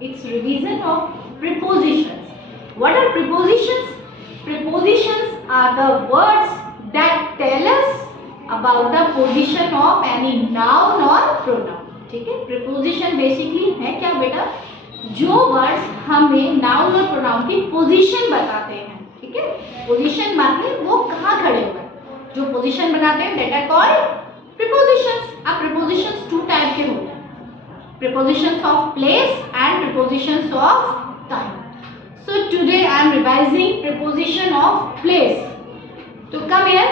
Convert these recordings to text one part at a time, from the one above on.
It's revision of prepositions. What are prepositions? Prepositions are the words that tell us about the position of any noun or pronoun. ठीक है, preposition basically है क्या बेटा, जो words हमें noun और pronoun की पोजीशन बताते हैं. ठीक है, पोजीशन मतलब वो कहाँ खड़े हुए, जो पोजीशन बनाते हैं that are called prepositions. अब prepositions टू टाइप के होते हैं, prepositions of place and prepositions of time. So today I am revising preposition of place. तो come here,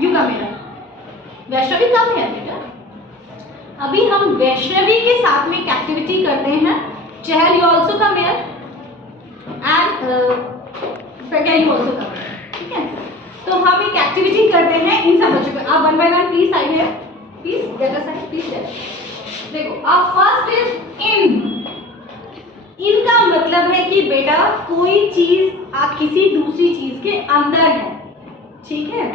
you come here. Vaishnavi come here बेटा. अभी हम वैष्णवी के साथ में एक एक्टिविटी करते हैं. Chahal you also come here and Pragya you also come here. ठीक है, तो हम एक एक्टिविटी करते हैं इन सब बच्चों को. आप one by one please side है, please get a side, please get. देखो अब फर्स्ट इज इन. इन का मतलब है कि बेटा कोई चीज आप किसी दूसरी चीज के अंदर है. ठीक है,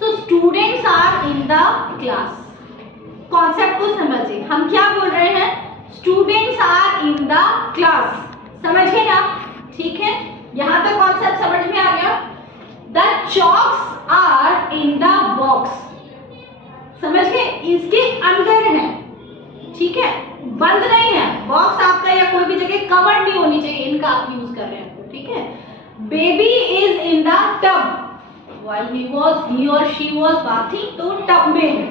so students are in the class. Concept को समझिए, हम क्या बोल रहे हैं, students are in the class. समझ गए ना? ठीक है, यहां तक कॉन्सेप्ट समझ में आ गया. The chalks are in the box. समझ गए, इसके अंदर है. ठीक है, बंद नहीं है. बॉक्स आपका या कोई भी जगह कवर्ड नहीं होनी चाहिए, इनका आप यूज कर रहे हैं. ठीक है, baby is in the tub. While he और शी वाज बाथिंग, तो टब में है.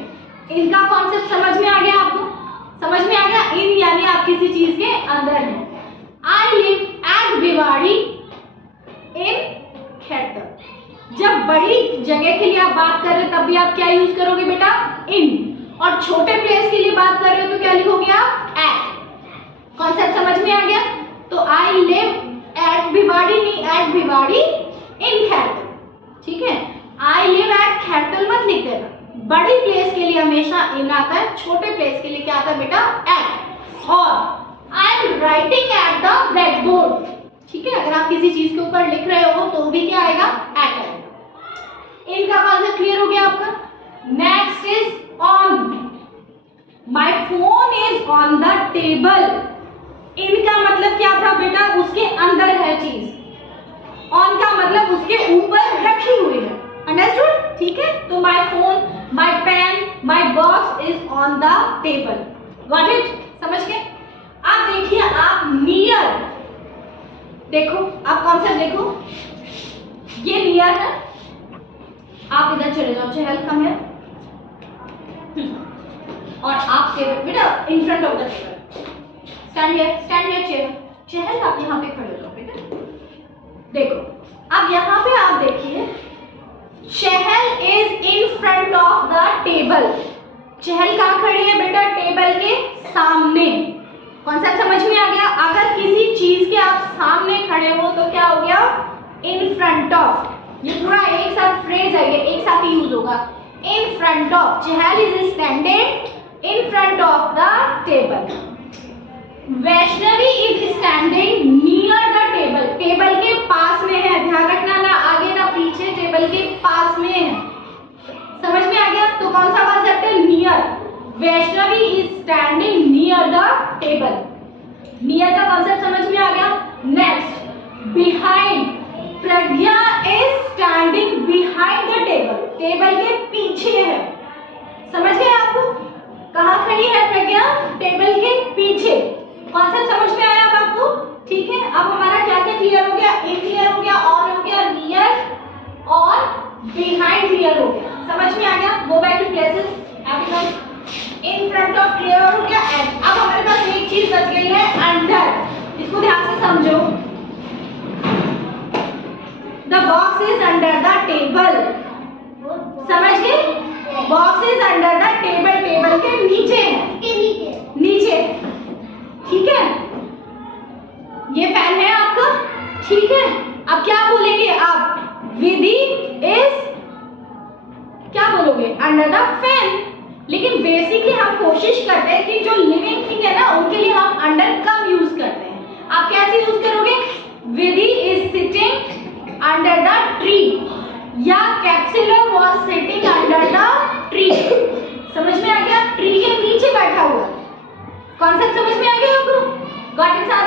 इनका कॉन्सेप्ट समझ में आ गया आपको? समझ में आ गया. इन यानी आप किसी चीज के अंदर हैं. आई लिव एट भिवाड़ी इन खैटर. जब बड़ी जगह के लिए आप बात कर रहे हैं तब भी आप क्या यूज करोगे बेटा, इन. और छोटे प्लेस के लिए बात कर रहे हो तो क्या लिखोगे आप, एट. कॉन्सेप्ट समझ में आ गया. तो आई लिव एट भिवाड़ी नहीं, एट भिवाड़ी इन खैटर. ठीक है, आई लिव एट खैटर मत लिख देना. बड़ी प्लेस के लिए हमेशा इन आता है, छोटे प्लेस के लिए क्या आता है बेटा, एट. और I am writing at the black board. ठीक है, अगर आप किसी चीज के ऊपर लिख रहे हो तो भी क्या आएगा, एट आएगा. इनका कॉन्सेप्ट क्लियर हो गया आपका. Next is on. My phone is on the table. इनका मतलब क्या था बेटा, उसके अंदर है चीज. ऑन का मतलब उसके ऊपर रखी हुई है. अंडरस्टूड? ठीक है, तो my phone, my pen, my box is on the table. Got it? समझ गए? आप देखिए, आप नियर देखो, आप कॉन्सेप्ट देखो, ये नियर है. आप इधर चले जाओ, चहल कम है. और आप टेबल बेटा in front of the table. Stand here Chahal. Chahal आप यहाँ पे खड़े हो जाओ बेटा. देखो अब यहाँ पे आप देखिए, Chahal is in front of the table. Chahal कहाँ खड़ी है बेटा, टेबल के सामने. कॉन्सेप्ट समझ में आ गया. अगर किसी चीज के आप सामने खड़े हो तो क्या हो गया, इन फ्रंट ऑफ. ये पूरा एक साथ फ्रेज है, ये एक साथ ही यूज होगा. इन front of. Chahal is standing in front of the table. Vaishnavi is standing near the table. Table के पास में है. ध्यान रखना, ना आगे ना पीछे, टेबल के पास में है. समझ में आ गया? तो कौन सा कॉन्सेप्ट है, near. Vaishnavi is standing near the table. Near का कॉन्सेप्ट समझ में आ गया. Next, behind. Pragya is standing behind the table. Table के पीछे है. समझ गए आपको? कहाँ खड़ी है प्रज्ञा, टेबल के पीछे. कॉन्सेप्ट समझ में आया अब आपको? ठीक है, अब हमारा क्या क्या क्लियर हो गया, इन क्लियर हो गया, ऑन हो गया, नियर और बिहाइंड क्लियर हो गया. समझ में आ गया. Go back to places. Everyone in front of clear हो गया. एंड अब हमारे पास एक चीज बच गई है, अंडर. इसको ध्यान से समझो. The box is under the table. समझ गए? Box is under the table. Table के नीचे है, नीचे. ठीक है, ये फैन है आपका. ठीक है, अब क्या बोलेंगे आप, विधि इज Got it,